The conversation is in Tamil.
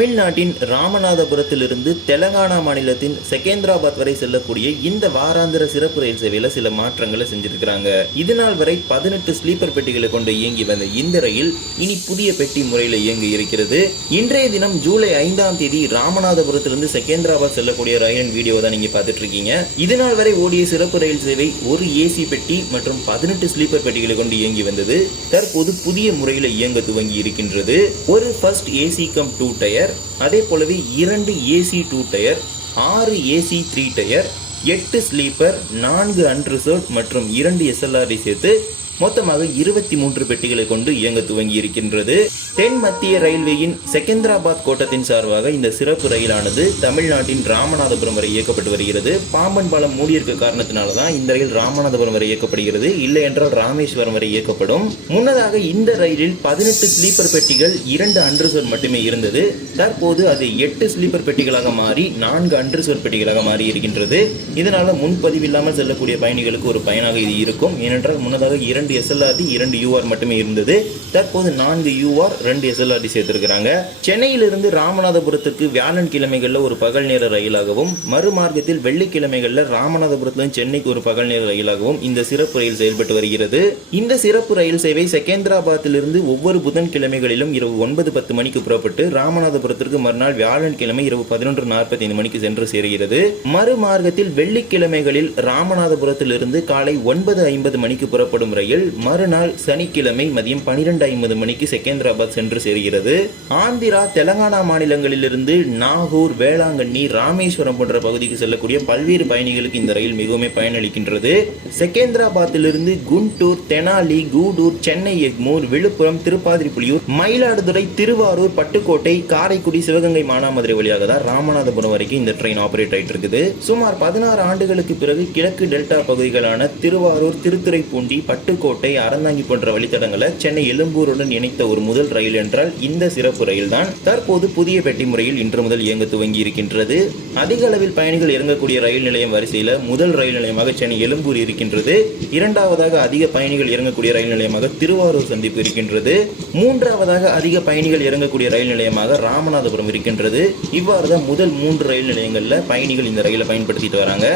தமிழ்நாட்டின் ராமநாதபுரத்திலிருந்து தெலங்கானா மாநிலத்தின் செகேந்திராபாத் வரை செல்லக்கூடிய இந்த வாராந்திர சிறப்பு ரயில் சேவையில சில மாற்றங்களை செஞ்சிருக்கிறாங்க. இது நாள் வரை பதினெட்டு ஸ்லீப்பர் பெட்டிகளை கொண்டு இயங்கி வந்த இந்த ரயில் இனி புதிய பெட்டி முறையில் இயங்க இருக்கிறது. இன்றைய தினம் ஜூலை ஐந்தாம் தேதி ராமநாதபுரத்திலிருந்து செகேந்திராபாத் செல்லக்கூடிய ரயிலின் வீடியோ தான் நீங்க பார்த்துட்டு இருக்கீங்க இது நாள் வரை ஓடிய சிறப்பு ரயில் சேவை ஒரு ஏசி பெட்டி மற்றும் பதினெட்டு ஸ்லீப்பர் பெட்டிகளை கொண்டு இயங்கி வந்தது. தற்போது புதிய முறையில் இயங்க துவங்கி இருக்கின்றது. ஒரு first AC cum two tier அதே போலவே இரண்டு ஏசி டூ டயர் ஆறு ஏசி த்ரீ டயர் எட்டு ஸ்லீப்பர் நான்கு அன்ரிசர்வ் மற்றும் இரண்டு எஸ்எல்ஆரை சேர்த்து மொத்தமாக இருபத்தி மூன்று பெட்டிகளை கொண்டு இயங்க துவங்கி இருக்கின்றது தென் மத்திய ரயில்வேயின் செகந்திராபாத் கோட்டத்தின் சார்பாக இந்த சிறப்பு ரயிலானது தமிழ்நாட்டின் ராமநாதபுரம் வரை இயக்கப்பட்டு வருகிறது. பாம்பன் பாலம் மூடியிருக்க காரணத்தினால தான் இந்த ரயில் ராமநாதபுரம் வரை இயக்கப்படுகிறது. இல்லை என்றால் ராமேஸ்வரம் வரை இயக்கப்படும். முன்னதாக இந்த ரயிலில் பதினெட்டு ஸ்லீப்பர் பெட்டிகள் இரண்டு அன்ரிசர்வ் மட்டுமே இருந்தது. தற்போது அது எட்டு ஸ்லீப்பர் பெட்டிகளாக மாறி நான்கு அன்ரிசர்வ் பெட்டிகளாக மாறி இருக்கின்றது. இதனால முன்பதிவில்லாமல் செல்லக்கூடிய பயணிகளுக்கு ஒரு பயனாக இது இருக்கும். ஏனென்றால் முன்னதாக இரண்டு எஸ்எல்ஆர்டி இரண்டு யூஆர் மட்டுமே இருந்தது. தற்போது நான்கு யூஆர் ரெண்டு எஸ்எல்ஆர்டி சேர்த்திருக்கிறாங்க. சென்னையிலிருந்து ராமநாதபுரத்துக்கு வியாழன் கிழமைகளில் ஒரு பகல் நேர ரயிலாகவும் மறுமார்க்கத்தில் வெள்ளிக்கிழமைகளில் ராமநாதபுரத்திலிருந்து சென்னைக்கு ஒரு பகல் நேர ரயிலாகவும் இந்த சிறப்பு ரயில் செயல்பட்டு வருகிறது. இந்த சிறப்பு ரயில் சேவை செகந்திராபாத்திலிருந்து ஒவ்வொரு புதன்கிழமைகளிலும் இரவு ஒன்பது பத்து மணிக்கு புறப்பட்டு ராமநாதபுரத்திற்கு மறுநாள் வியாழன் கிழமை இரவு பதினொன்று நாற்பத்தி ஐந்து மணிக்கு சென்று சேர்கிறது. மறுமார்க்கத்தில் வெள்ளிக்கிழமைகளில் ராமநாதபுரத்திலிருந்து காலை ஒன்பது ஐம்பது மணிக்கு புறப்படும் ரயில் ரயில் மறுநாள் சனிக்கிழமை மதியம் பனிரெண்டு ஐம்பது மணிக்கு செகந்திராபாத் சென்று சேர்கிறது. ஆந்திரா தெலங்கானா மாநிலங்களிலிருந்து நாகூர் வேளாங்கண்ணி ராமேஸ்வரம் போன்ற பகுதிக்கு செல்லக்கூடிய பல்வேறு பயணிகளுக்கு இந்த ரயில் மிகவும் பயனளிக்கின்றது. செகந்திராபாத்திலிருந்து குண்டூர் தெனாலி கூடூர் சென்னை எக்மூர் விழுப்புரம் திருப்பாதிரிப்புலியூர் மயிலாடுதுறை திருவாரூர் பட்டுக்கோட்டை காரைக்குடி சிவகங்கை மானாமதுரை வழியாக தான் ராமநாதபுரம் வரைக்கும் இந்த ட்ரெயின் ஆபரேட் ஆயிட்டு இருக்குது. சுமார் பதினாறு ஆண்டுகளுக்கு பிறகு கிழக்கு டெல்டா பகுதிகளான திருவாரூர் திருத்துறைப்பூண்டி பட்டுக்கோட்டை அறந்தாங்கி போன்ற வழித்தடங்களை சென்னை எழும்பூருடன் இணைத்த ஒரு முதல் ரயில் என்றால் இந்த சிறப்பு ரயில் தான் தற்போது புதிய பெட்டி முறையில் இன்று முதல் இயங்க துவங்கி இருக்கின்றது அதிக அளவில் பயணிகள் இறங்கக்கூடிய ரயில் நிலையம் வரிசையில் முதல் ரயில் நிலையமாக சென்னை எழும்பூர் இருக்கின்றது. இரண்டாவதாக அதிக பயணிகள் இறங்கக்கூடிய ரயில் நிலையமாக திருவாரூர் சந்திப்பு இருக்கின்றது. மூன்றாவதாக அதிக பயணிகள் இறங்கக்கூடிய ரயில் நிலையமாக ராமநாதபுரம் இருக்கின்றது. இவ்வாறு தான் முதல் மூன்று ரயில் நிலையங்களில் பயணிகள் இந்த ரயிலை பயன்படுத்திட்டு வராங்க.